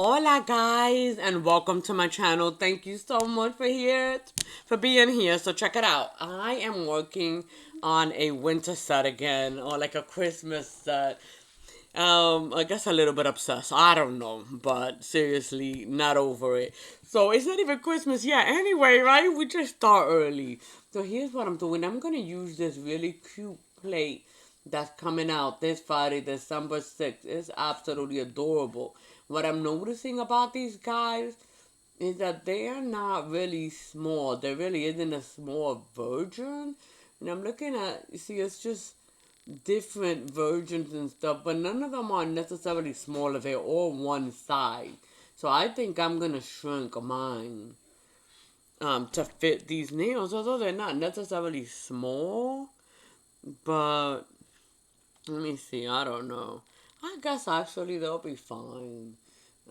Hola guys and welcome to my channel. Thank you so much for being here. So check it out. I am working on a winter set again, or like a Christmas set. I guess a little bit obsessed. I don't know, but seriously, not over it. So it's not even Christmas yet. Anyway, right? We just start early. So here's what I'm doing. I'm gonna use this really cute plate that's coming out this Friday, December 6th. It's absolutely adorable. What I'm noticing about these guys is that they are not really small. There really isn't a small version. And I'm looking at, you see, it's just different versions and stuff, but none of them are necessarily smaller. They're all one size. So I think I'm gonna shrink mine to fit these nails, although they're not necessarily small. But let me see, I don't know. I guess actually they'll be fine.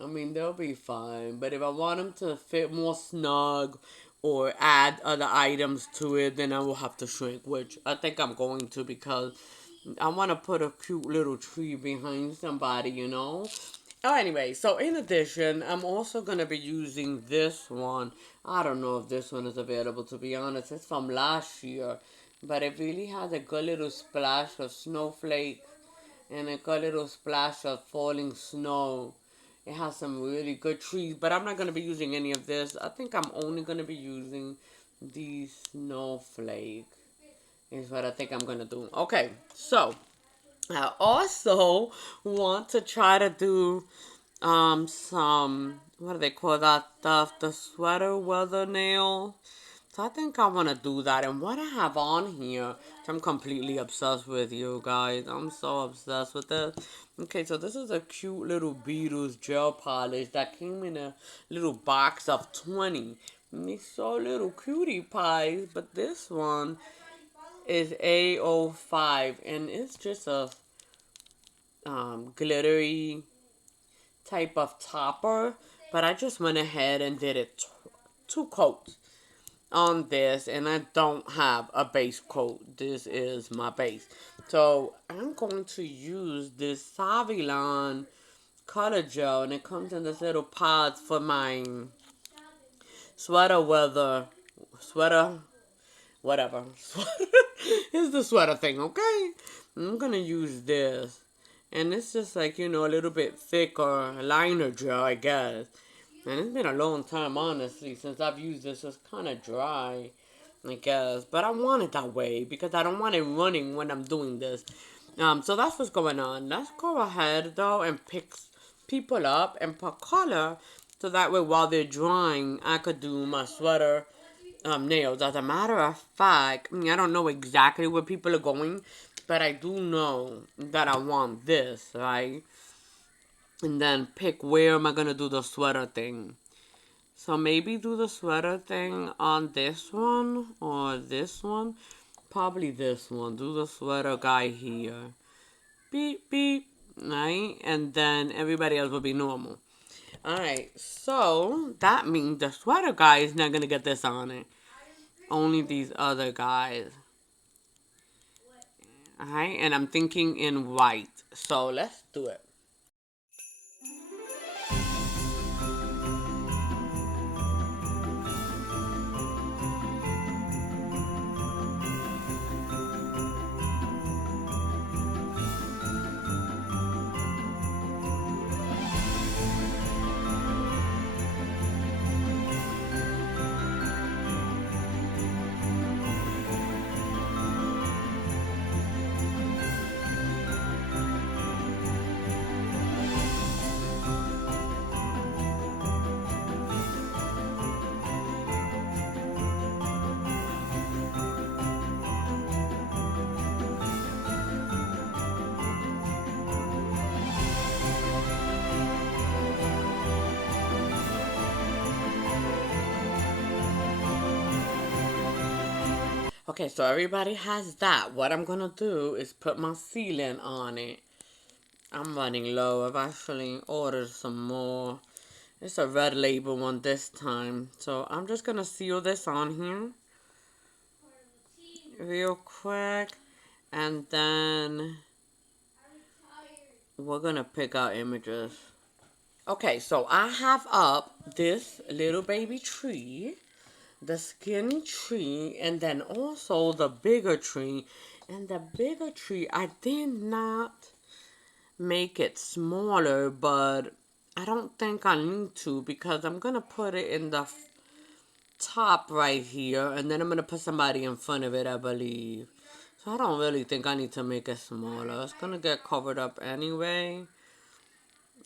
I mean, they'll be fine. But if I want them to fit more snug or add other items to it, then I will have to shrink, which I think I'm going to because I want to put a cute little tree behind somebody, you know? Oh, anyway, so in addition, I'm also going to be using this one. I don't know if this one is available, to be honest. It's from last year. But it really has a good little splash of snowflakes and a good little splash of falling snow. It has some really good trees, but I'm not going to be using any of this. I think I'm only going to be using these snowflakes is what I think I'm going to do. Okay, so I also want to try to do some, what do they call that stuff? The sweater weather nail. So I think I want to do that. And what I have on here, which I'm completely obsessed with, you guys. I'm so obsessed with this. Okay, so this is a cute little Beatles gel polish that came in a little box of 20. And these so little cutie pies. But this one is A05. And it's just a glittery type of topper. But I just went ahead and did it two coats on this, and I don't have a base coat. This is my base. So I'm going to use this Savilon color gel, and it comes in this little pods for my sweater weather, sweater, whatever. It's the sweater thing, okay? I'm gonna use this. And it's just like, a little bit thicker liner gel, I guess. And it's been a long time, honestly, since I've used this. It's kind of dry, I guess. But I want it that way because I don't want it running when I'm doing this. So that's what's going on. Let's go ahead, though, and pick people up and put color. So that way, while they're drying, I could do my sweater nails. As a matter of fact, I don't know exactly where people are going, but I do know that I want this, right? And then pick where am I gonna do the sweater thing. So maybe do the sweater thing on this one or this one. Probably this one. Do the sweater guy here. Beep, beep. Right? And then everybody else will be normal. Alright, so that means the sweater guy is not gonna get this on it. Only these other guys. Alright, and I'm thinking in white. So let's do it. Okay, so everybody has that. What I'm gonna do is put my sealant on it. I'm running low. I've actually ordered some more. It's a red label one this time. So I'm just gonna seal this on here real quick. And then we're gonna pick our images. Okay, so I have up this little baby tree, the skinny tree, and then also the bigger tree. And the bigger tree, I did not make it smaller, but I don't think I need to because I'm going to put it in the top right here, and then I'm going to put somebody in front of it, I believe. So I don't really think I need to make it smaller. It's going to get covered up anyway.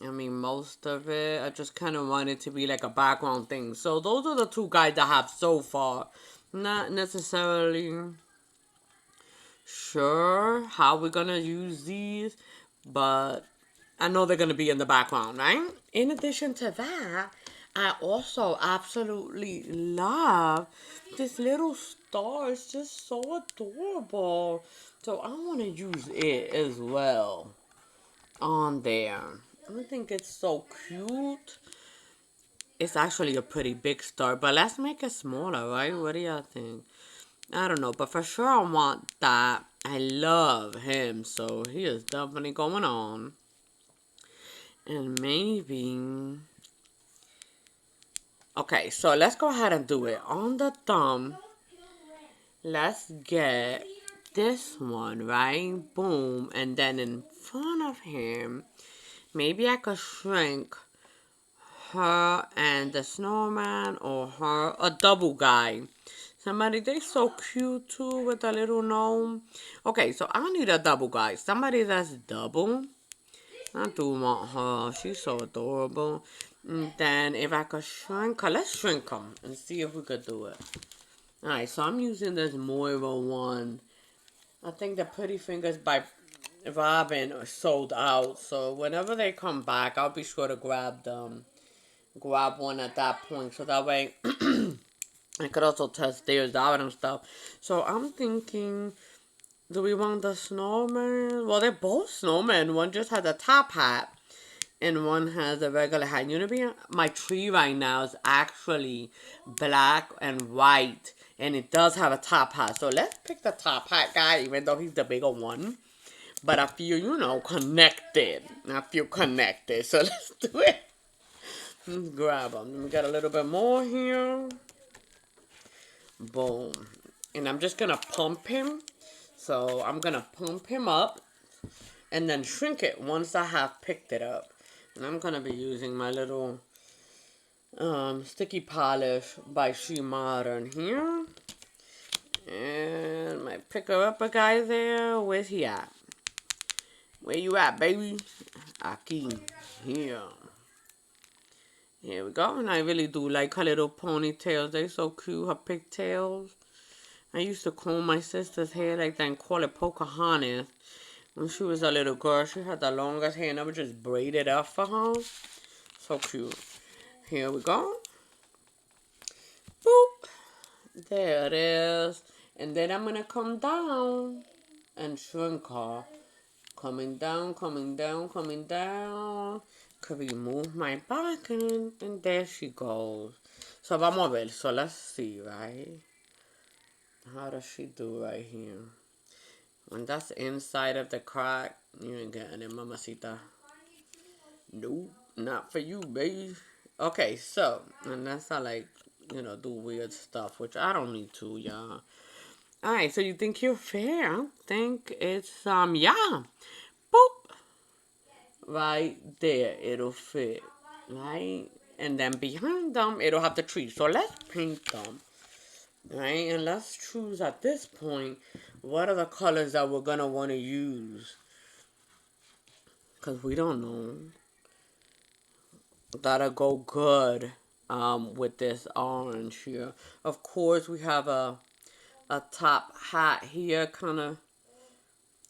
I mean, most of it. I just kind of want it to be like a background thing. So those are the two guides I have so far. Not necessarily sure how we're going to use these, but I know they're going to be in the background, right? In addition to that, I also absolutely love this little star. It's just so adorable. So I want to use it as well on there. I think it's so cute. It's actually a pretty big star, but let's make it smaller, right? What do y'all think? I don't know, but for sure I want that. I love him, so he is definitely going on. And maybe... Okay, so let's go ahead and do it. On the thumb, let's get this one, right? Boom. And then in front of him, maybe I could shrink her and the snowman, or her, a double guy. Somebody, they so cute too with a little gnome. Okay, so I need a double guy. Somebody that's double. I do want her. She's so adorable. And then if I could shrink her, let's shrink them and see if we could do it. Alright, so I'm using this Moira one. I think the Pretty Fingers by Robin are sold out. So whenever they come back, I'll be sure to grab them. Grab one at that point. So that way I could also test theirs out and stuff. So I'm thinking, do we want the snowman? Well, they're both snowmen. One just has a top hat and one has a regular hat. You know, my tree right now is actually black and white, and it does have a top hat. So let's pick the top hat guy, even though he's the bigger one. But I feel, connected. I feel connected. So let's do it. Let's grab them. Let me get a little bit more here. Boom. And I'm just going to pump him. So I'm going to pump him up and then shrink it once I have picked it up. And I'm going to be using my little sticky polish by She Modern here. And my picker upper guy there. Where's he at? Where you at, baby? Aquí. Here. Here we go. And I really do like her little ponytails. They're so cute. Her pigtails. I used to comb my sister's hair like that and call it Pocahontas. When she was a little girl, she had the longest hair and I would just braid it up for her. So cute. Here we go. Boop. There it is. And then I'm going to come down and shrink her. Coming down, coming down, coming down. Could we move my back and there she goes. So vamos a ver. So let's see, right? How does she do right here? When that's inside of the crack, you ain't getting it, mamacita. Nope, not for you, baby. Okay, so, and that's how, like, do weird stuff, which I don't need to, y'all. Alright, so you think you're fair? I think it's, yeah. Boop. Right there, it'll fit. Right? And then behind them, it'll have the tree. So let's paint them. Right? And let's choose at this point, what are the colors that we're going to want to use? Because we don't know. That'll go good with this orange here. Of course, we have a top hat here. Kind of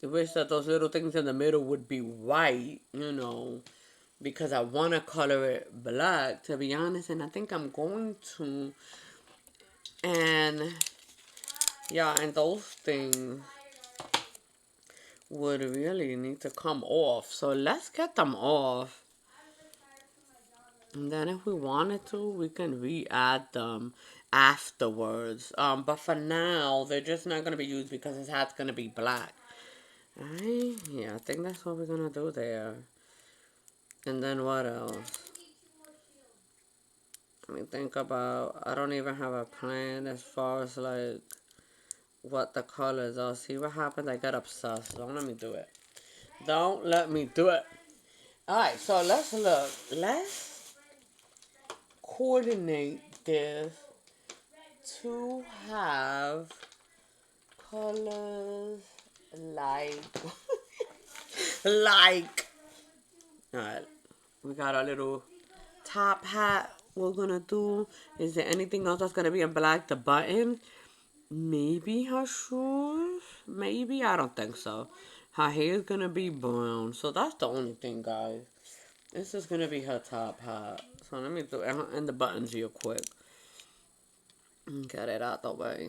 wish that those little things in the middle would be white, because I want to color it black, to be honest. And I think I'm going to. And yeah, and those things would really need to come off. So let's get them off. And then if we wanted to, we can re-add them afterwards. But for now, they're just not going to be used because his hat's going to be black. Right? Yeah, I think that's what we're going to do there. And then what else? Let me think about, I don't even have a plan as far as like what the colors are. See what happens? I get obsessed. Don't let me do it. Don't let me do it. Alright, so let's look. Let's coordinate this to have colors like like. Alright, we got our little top hat we're gonna do. Is there anything else that's gonna be in black? The button? Maybe her shoes? Maybe? I don't think so. Her hair is gonna be brown. So that's the only thing, guys. This is gonna be her top hat. So let me do it. And the buttons real quick. Get it out the way.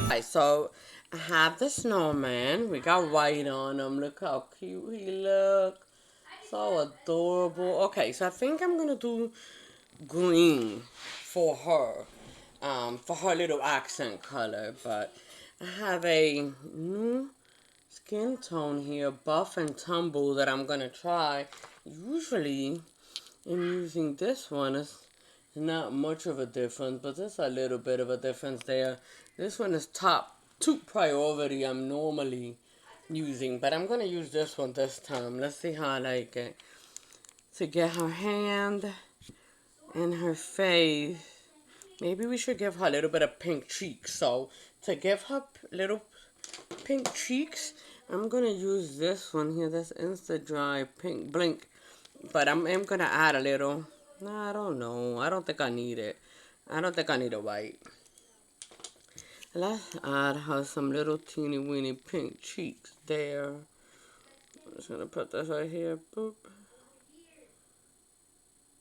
Alright, so I have the snowman. We got white on him. Look how cute he look. So adorable. Okay, so I think I'm gonna do green for her. For her little accent color. But I have a new skin tone here, buff and tumble, that I'm gonna try. Usually in using this one, it's not much of a difference, but there's a little bit of a difference there. This one is top 2 priority I'm normally using, but I'm gonna use this one this time. Let's see how I like it. To get her hand and her face, maybe we should give her a little bit of pink cheeks. So to give her little pink cheeks, I'm gonna use this one here, this Insta Dry Pink Blink. But I'm gonna add a little. No, I don't know. I don't think I need it. I don't think I need a white. Let's add her some little teeny weeny pink cheeks there. I'm just gonna put this right here. Boop.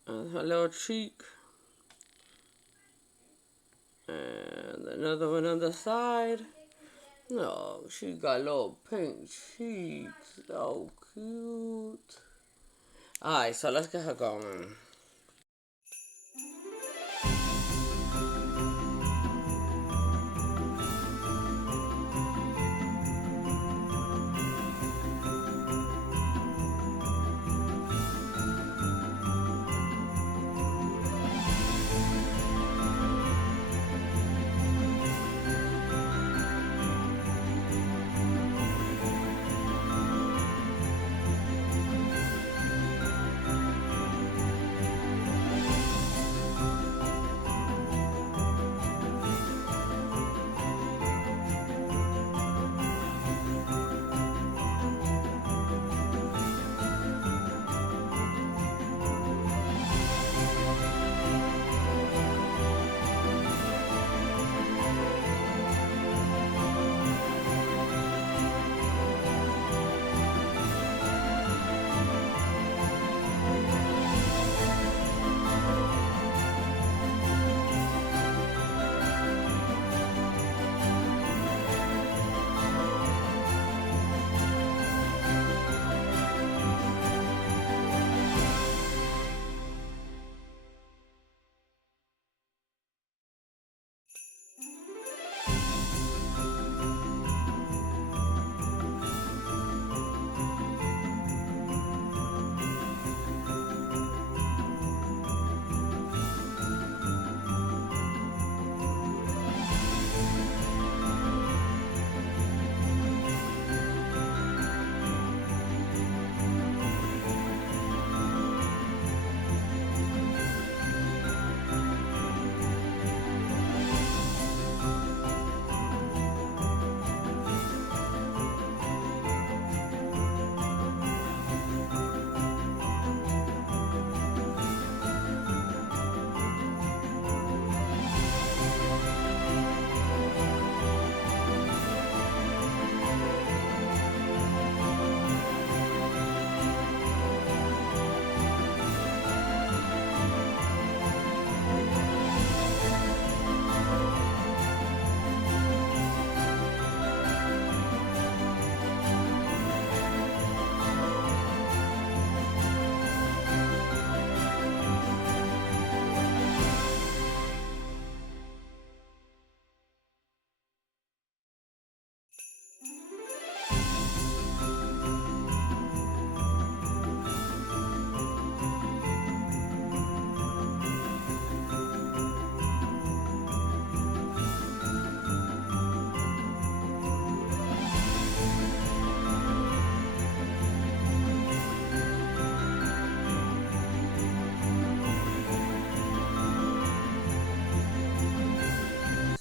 And her little cheek. And another one on the side. No, she got little pink cheeks. So cute. Alright, so let's get her going.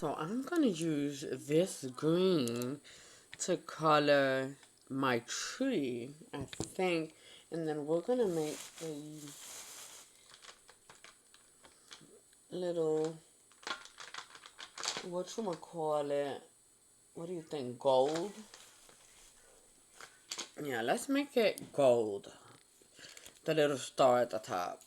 So I'm gonna use this green to color my tree, I think. And then we're gonna make a little, whatchamacallit, what do you think, gold? Yeah, let's make it gold. The little star at the top.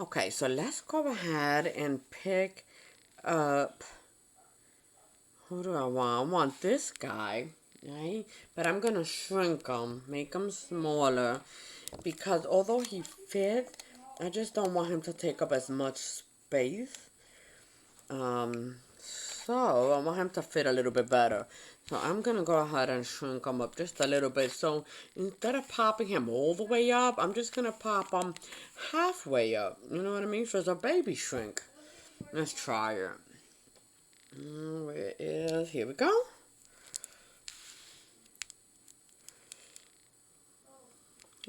Okay, so let's go ahead and pick up, who do I want? I want this guy, right? But I'm gonna shrink him, make him smaller, because although he fits, I just don't want him to take up as much space. So I want him to fit a little bit better. So I'm gonna go ahead and shrink him up just a little bit. So instead of popping him all the way up, I'm just gonna pop him halfway up. You know what I mean? So it's a baby shrink. Let's try it. Where it is? Here we go.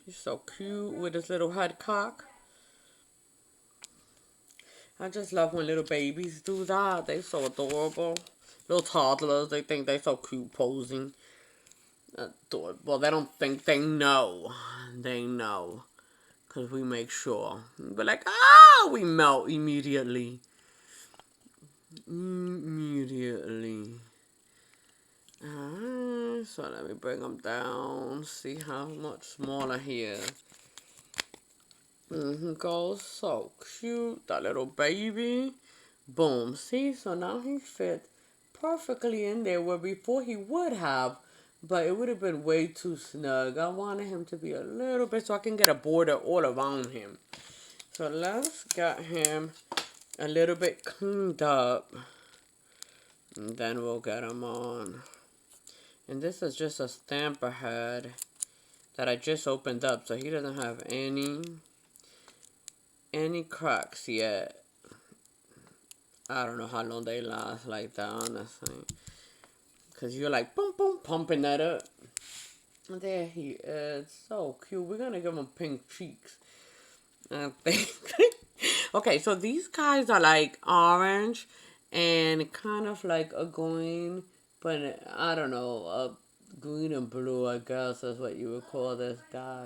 He's so cute with his little head cock. I just love when little babies do that. They're so adorable. Little toddlers, they think they're so cute posing. Well, they don't think, they know. They know. Because we make sure. We're like, ah, we melt immediately. Immediately. Alright, so let me bring them down. See how much smaller he is. He goes so cute, that little baby. Boom. See, so now he fits perfectly in there where before he would have, but it would have been way too snug. I wanted him to be a little bit so I can get a border all around him. So let's get him a little bit cleaned up, and then we'll get him on. And this is just a stamper head that I just opened up, so he doesn't have any cracks yet. I don't know how long they last like that, honestly. Because you're like, boom, boom, pumping that up. There he is. So cute. We're going to give him pink cheeks, I think. Okay, so these guys are like orange and kind of like a green, but I don't know, a green and blue, I guess is what you would call this guy.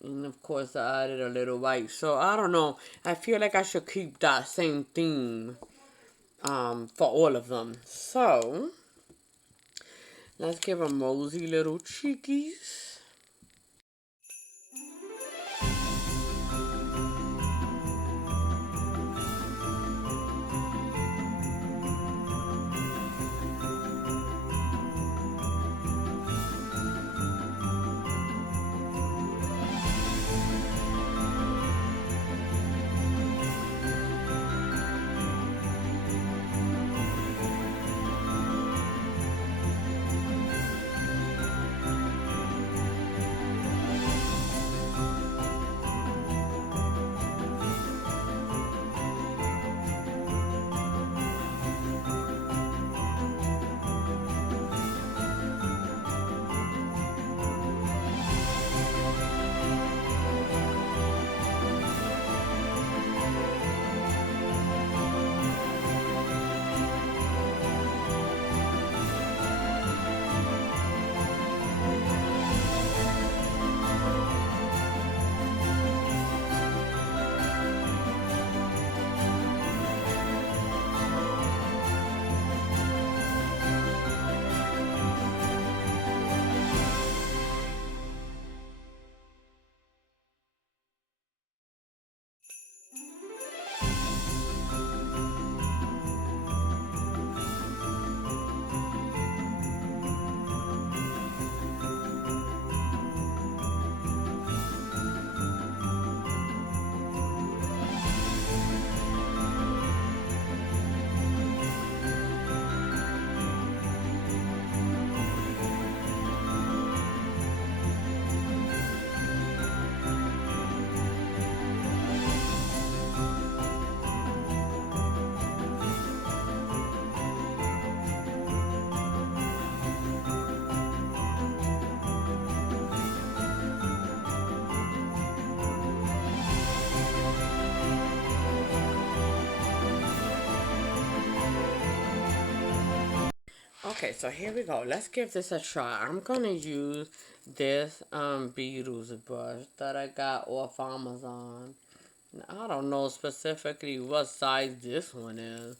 And of course I added a little white. So I don't know. I feel like I should keep that same theme for all of them. So let's give them rosy little cheekies. Okay, so here we go. Let's give this a try. I'm gonna use this Beatles brush that I got off Amazon. I don't know specifically what size this one is,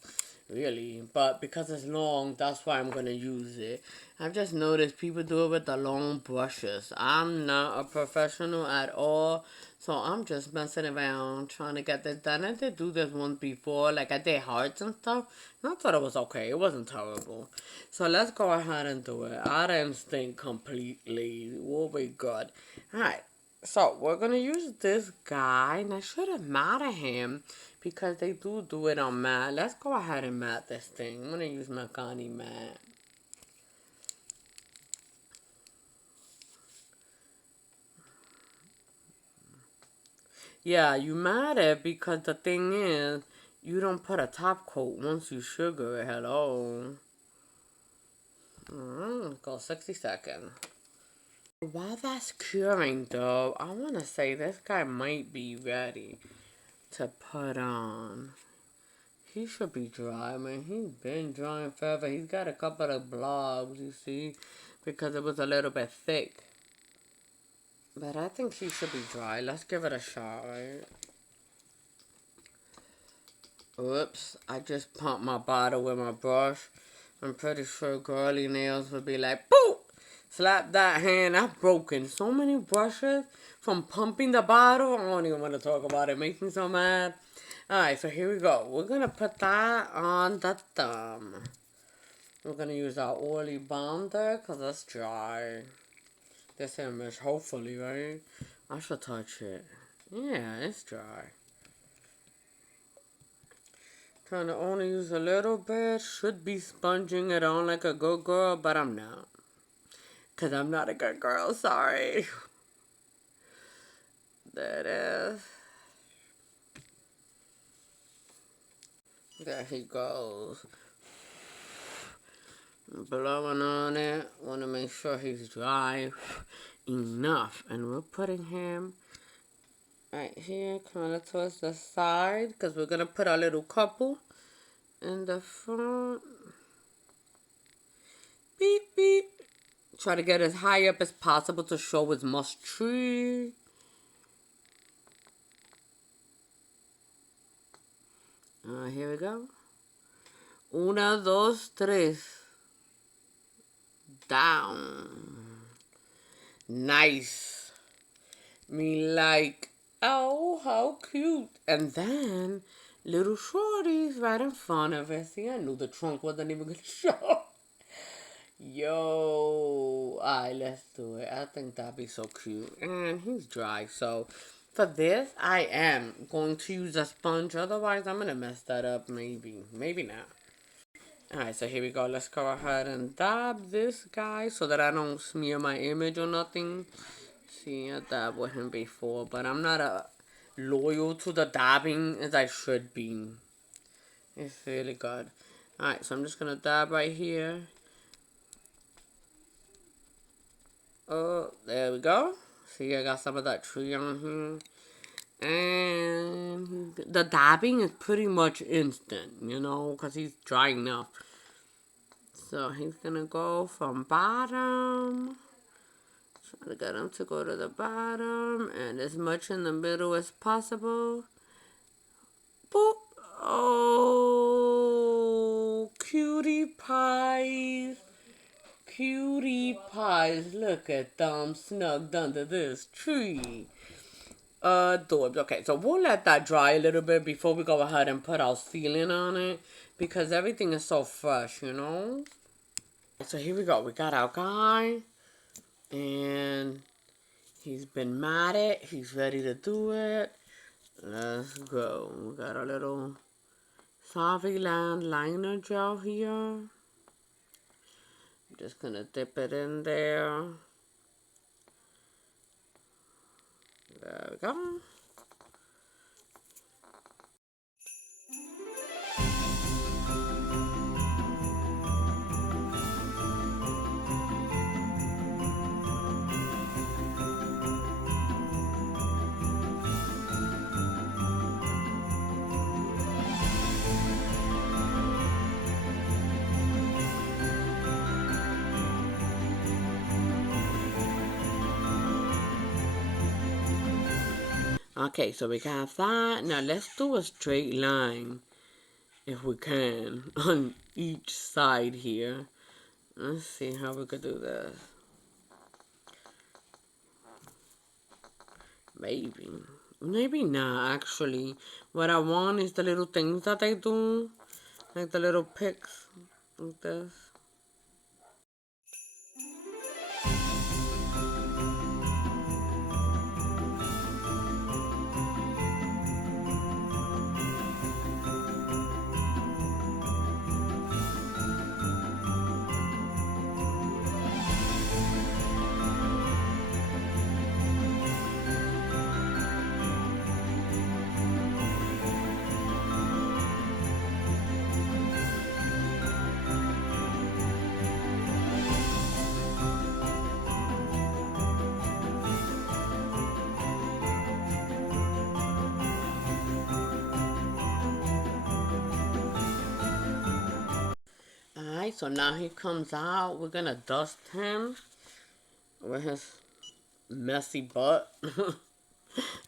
really, but because it's long, that's why I'm gonna use it. I've just noticed people do it with the long brushes. I'm not a professional at all, so I'm just messing around trying to get this done. I did do this once before, like I did hearts and stuff, and I thought it was okay. It wasn't terrible. So let's go ahead and do it. I didn't stink completely. We'll be good. Alright. So we're gonna use this guy, and I should have matted him because they do it on matte. Let's go ahead and matte this thing. I'm gonna use Makani matte. Yeah, you matte it because the thing is, you don't put a top coat once you sugar it. Hello. Go 60 seconds. While that's curing though, I wanna say this guy might be ready to put on. He should be dry, man. He's been drying forever. He's got a couple of blobs, you see, because it was a little bit thick. But I think he should be dry. Let's give it a shot, right? Oops, I just pumped my bottle with my brush. I'm pretty sure girly nails would be like, boop! Slap that hand. I've broken so many brushes from pumping the bottle. I don't even want to talk about it. It makes me so mad. Alright, so here we go. We're going to put that on the thumb. We're going to use our oily balm there because it's dry. This image, hopefully, right? I should touch it. Yeah, it's dry. Trying to only use a little bit. Should be sponging it on like a good girl, but I'm not. Because I'm not a good girl, sorry. There it is. There he goes. Blowing on it. Want to make sure he's dry enough. And we're putting him right here, kind of towards the side. Because we're going to put our little couple in the front. Beep, beep. Try to get as high up as possible to show his must tree. Here we go. Una, dos, tres. Down. Nice. Me like, oh, how cute. And then, little shorties right in front of us. See, I knew the trunk wasn't even going to show. Yo. Alright, let's do it. I think that'd be so cute. And he's dry, so for this, I am going to use a sponge. Otherwise, I'm going to mess that up, maybe. Maybe not. Alright, so here we go. Let's go ahead and dab this guy so that I don't smear my image or nothing. See, I dabbed with him before, but I'm not loyal to the dabbing as I should be. It's really good. Alright, so I'm just going to dab right here. Oh, there we go. See, I got some of that tree on here. And the dabbing is pretty much instant, you know, because he's dry enough. So he's going to go from bottom. Try to get him to go to the bottom. And as much in the middle as possible. Boop. Oh, cutie pies. Cutie pies. Look at them snugged under this tree. Adorable. Okay, so we'll let that dry a little bit before we go ahead and put our sealing on it. Because everything is so fresh, you know. So here we go. We got our guy. And he's been matted. He's ready to do it. Let's go. We got a little Saviland liner gel here. I'm just going to dip it in there. There we go. Okay, so we got that. Now let's do a straight line, if we can, on each side here. Let's see how we could do this. Maybe. Maybe not, actually. What I want is the little things that they do. Like the little picks. Like this. Alright, so now he comes out. We're gonna dust him with his messy butt.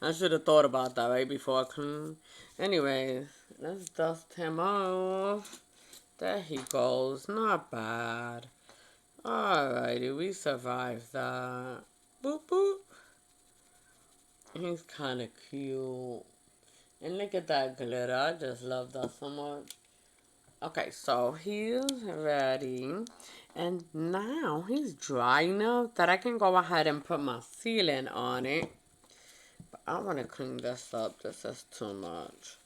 I should have thought about that right before I clean. Anyways, let's dust him off. There he goes. Not bad. Alrighty, we survived that. Boop boop. He's kind of cute. And look at that glitter. I just love that so much. Okay, so he's ready. And now he's dry enough that I can go ahead and put my sealant on it. But I want to clean this up. This is too much.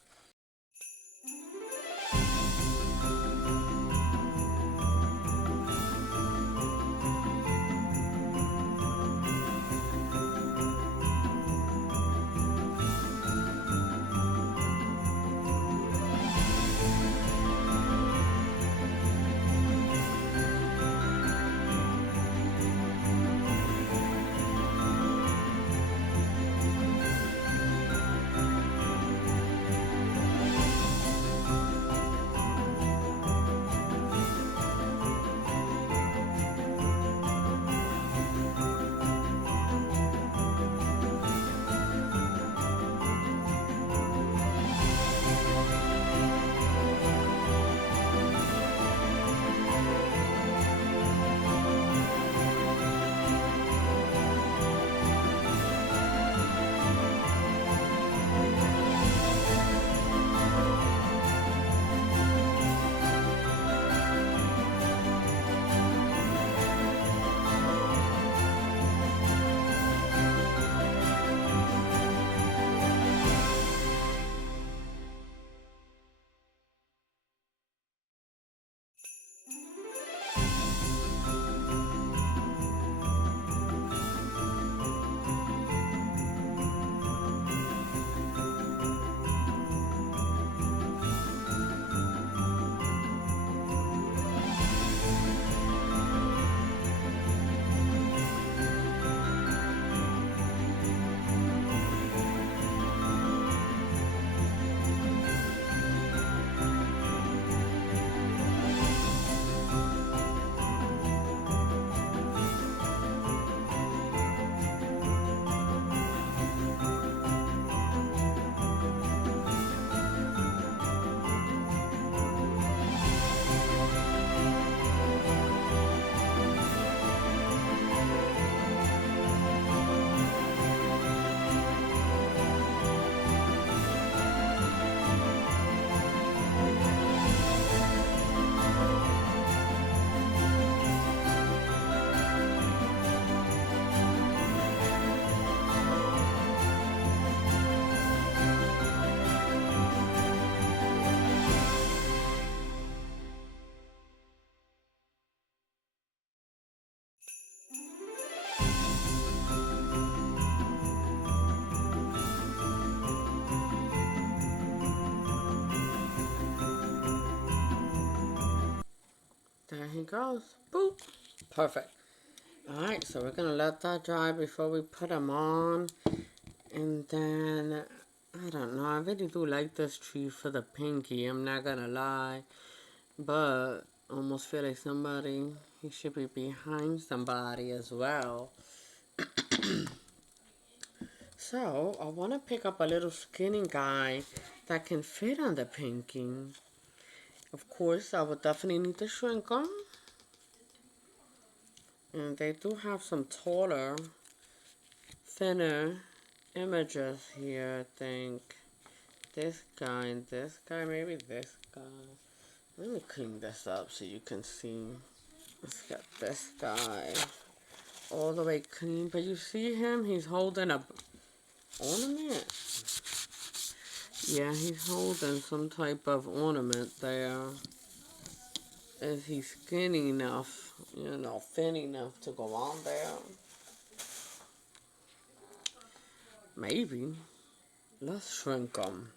There he goes. Boop. Perfect. Alright, so we're going to let that dry before we put him on. And then, I don't know, I really do like this tree for the pinky, I'm not going to lie. But, I almost feel like he should be behind somebody as well. So, I want to pick up a little skinny guy that can fit on the pinky. Of course, I would definitely need to shrink them. And they do have some taller, thinner images here, I think. This guy and this guy, maybe this guy. Let me clean this up so you can see. Let's get this guy all the way clean. But you see him? He's holding a ornament. Yeah, he's holding some type of ornament there. Is he skinny enough, thin enough to go on there? Maybe. Let's shrink him.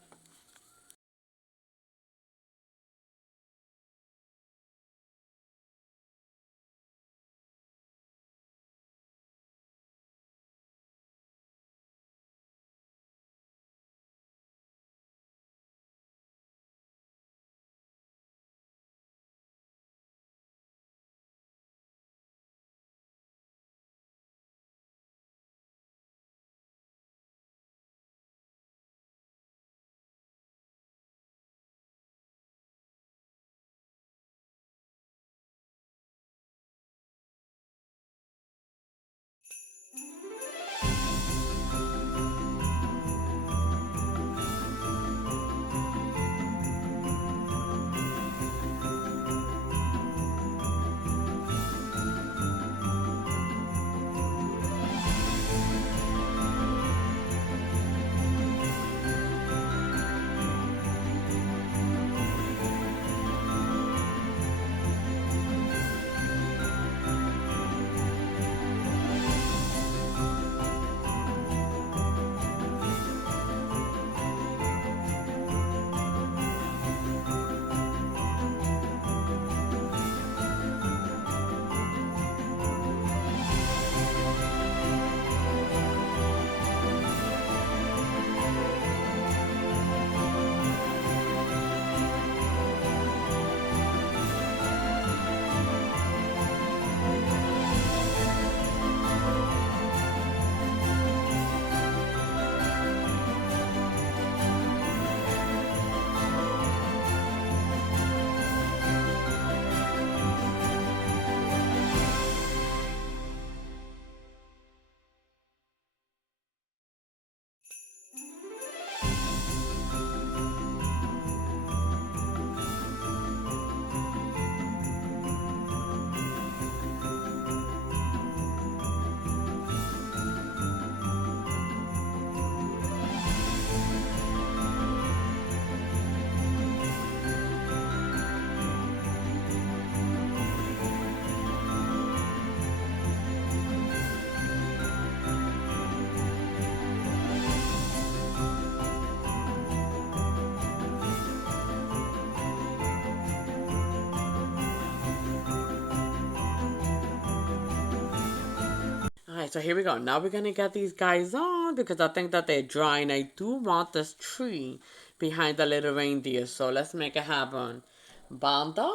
Alright, so here we go. Now we're gonna get these guys on because I think that they're dry and I do want this tree behind the little reindeer. So let's make it happen. Banda?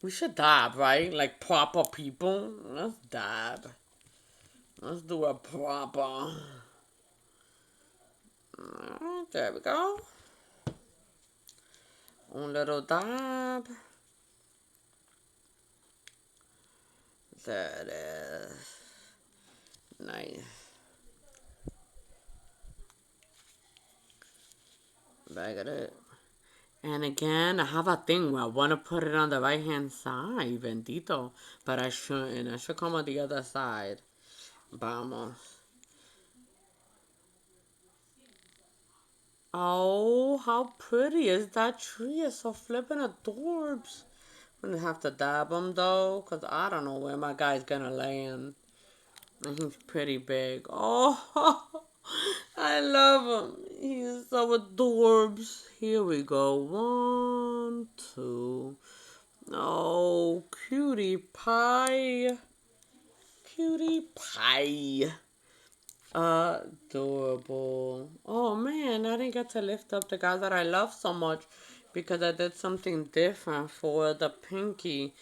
We should dab, right? Like proper people. Let's dab. Let's do a proper. Alright, there we go. Un little dab. There it is. Nice. Bag of it. And again, I have a thing where I want to put it on the right hand side, bendito. But I shouldn't. I should come on the other side. Vamos. Oh, how pretty is that tree? It's so flippin' adorbs. I'm gonna have to dab him though, because I don't know where my guy's gonna land. And he's pretty big. Oh, I love him. He's so adorbs. Here we go. 1, 2. Oh, cutie pie. Cutie pie. Adorable. Oh man, I didn't get to lift up the guy that I love so much because I did something different for the pinky.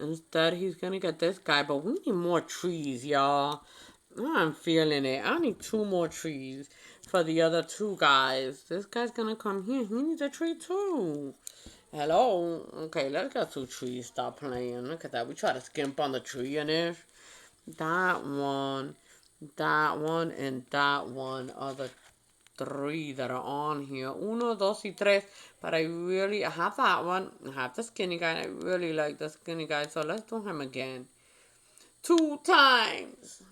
Instead, he's gonna get this guy, but we need more trees, y'all. I'm feeling it. I need two more trees for the other two guys. This guy's gonna come here. He needs a tree too. Hello. Okay, let's get two trees. Stop playing. Look at that. We try to skimp on the tree in there. That one, and that one are the three that are on here. Uno, dos, y tres. But I have that one. I have the skinny guy. I really like the skinny guy. So let's do him again. Two times.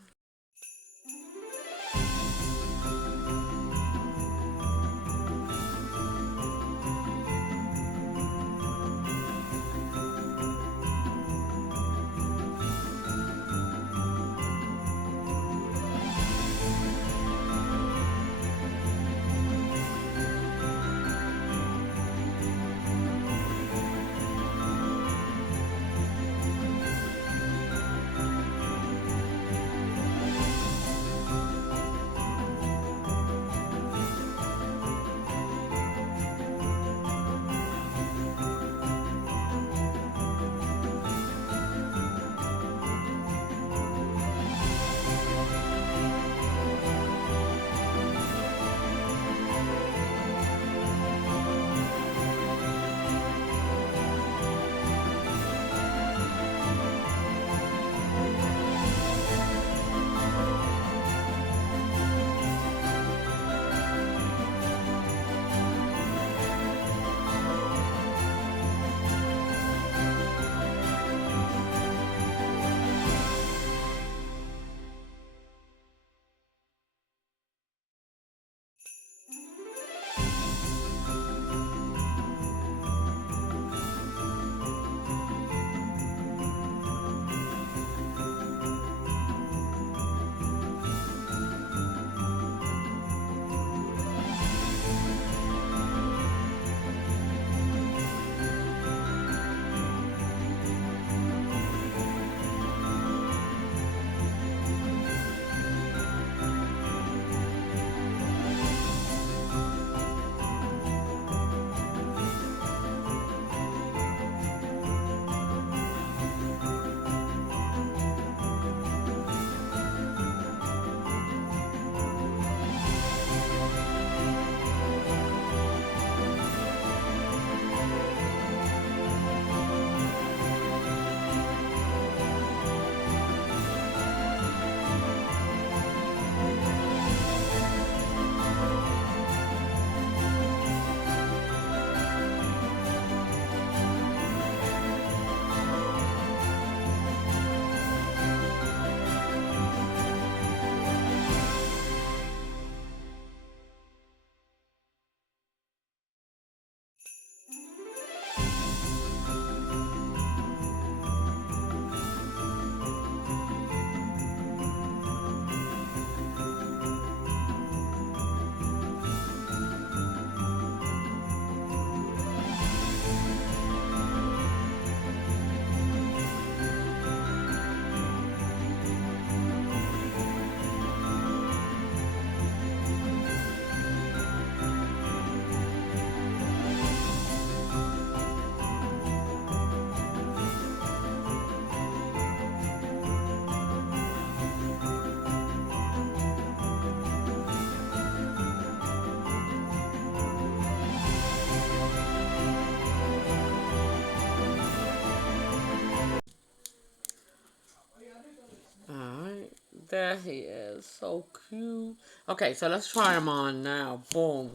Alright, there he is. So cute. Okay, so let's try him on now. Boom.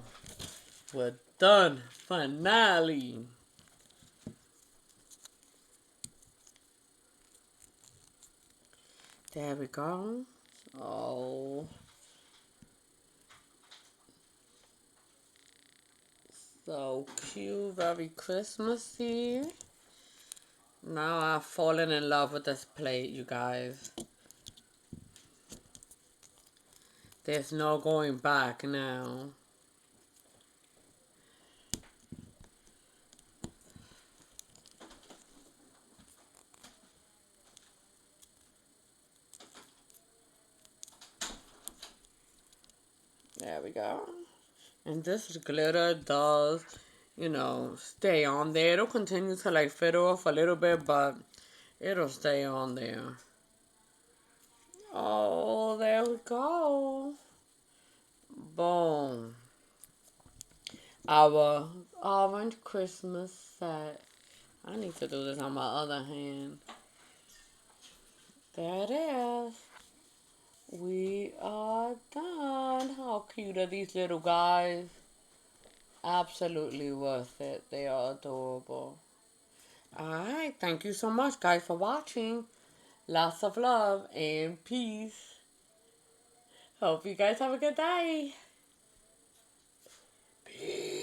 We're done. Finale. There we go. Oh, so cute. Very Christmassy. Now I've fallen in love with this plate, you guys. There's no going back now. There we go. And this glitter does, stay on there. It'll continue to like fit off a little bit, but it'll stay on there. Oh, there we go. Boom. Our orange Christmas set. I need to do this on my other hand. There it is. We are done. How cute are these little guys? Absolutely worth it. They are adorable. Alright, thank you so much, guys, for watching. Lots of love and peace. Hope you guys have a good day. Peace.